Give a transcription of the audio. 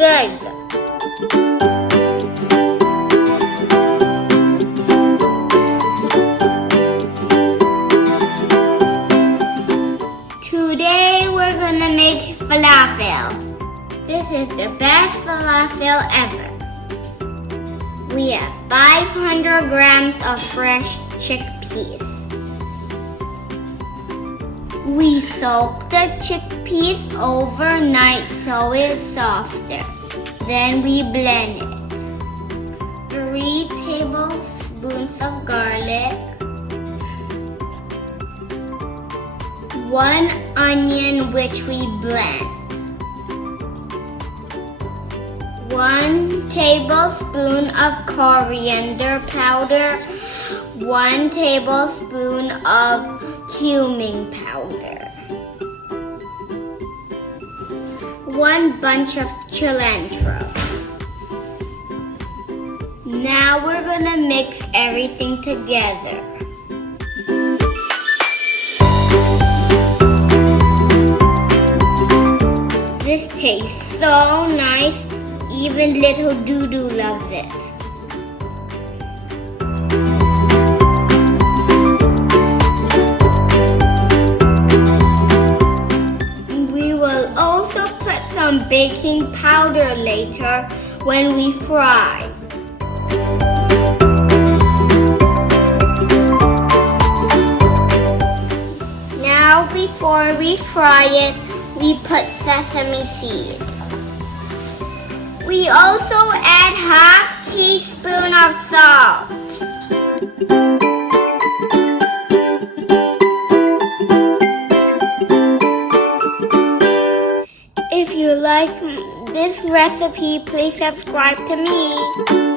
big. Today we're gonna make falafel. This is the best falafel ever. We have 500 grams of fresh chickpeas. We soak the chickpeas overnight so it's softer. Then we blend it. 3 tablespoons of garlic. 1 onion which we blend. 1 tablespoon of coriander powder. 1 tablespoon of cumin powder. 1 bunch of cilantro. Now we're gonna mix everything together. This tastes so nice, even little Dudu loves it. We will also put some baking powder later when we fry. Now before we fry it, we put sesame seed. We also add ½ teaspoon of salt. If you like this recipe, please subscribe to me.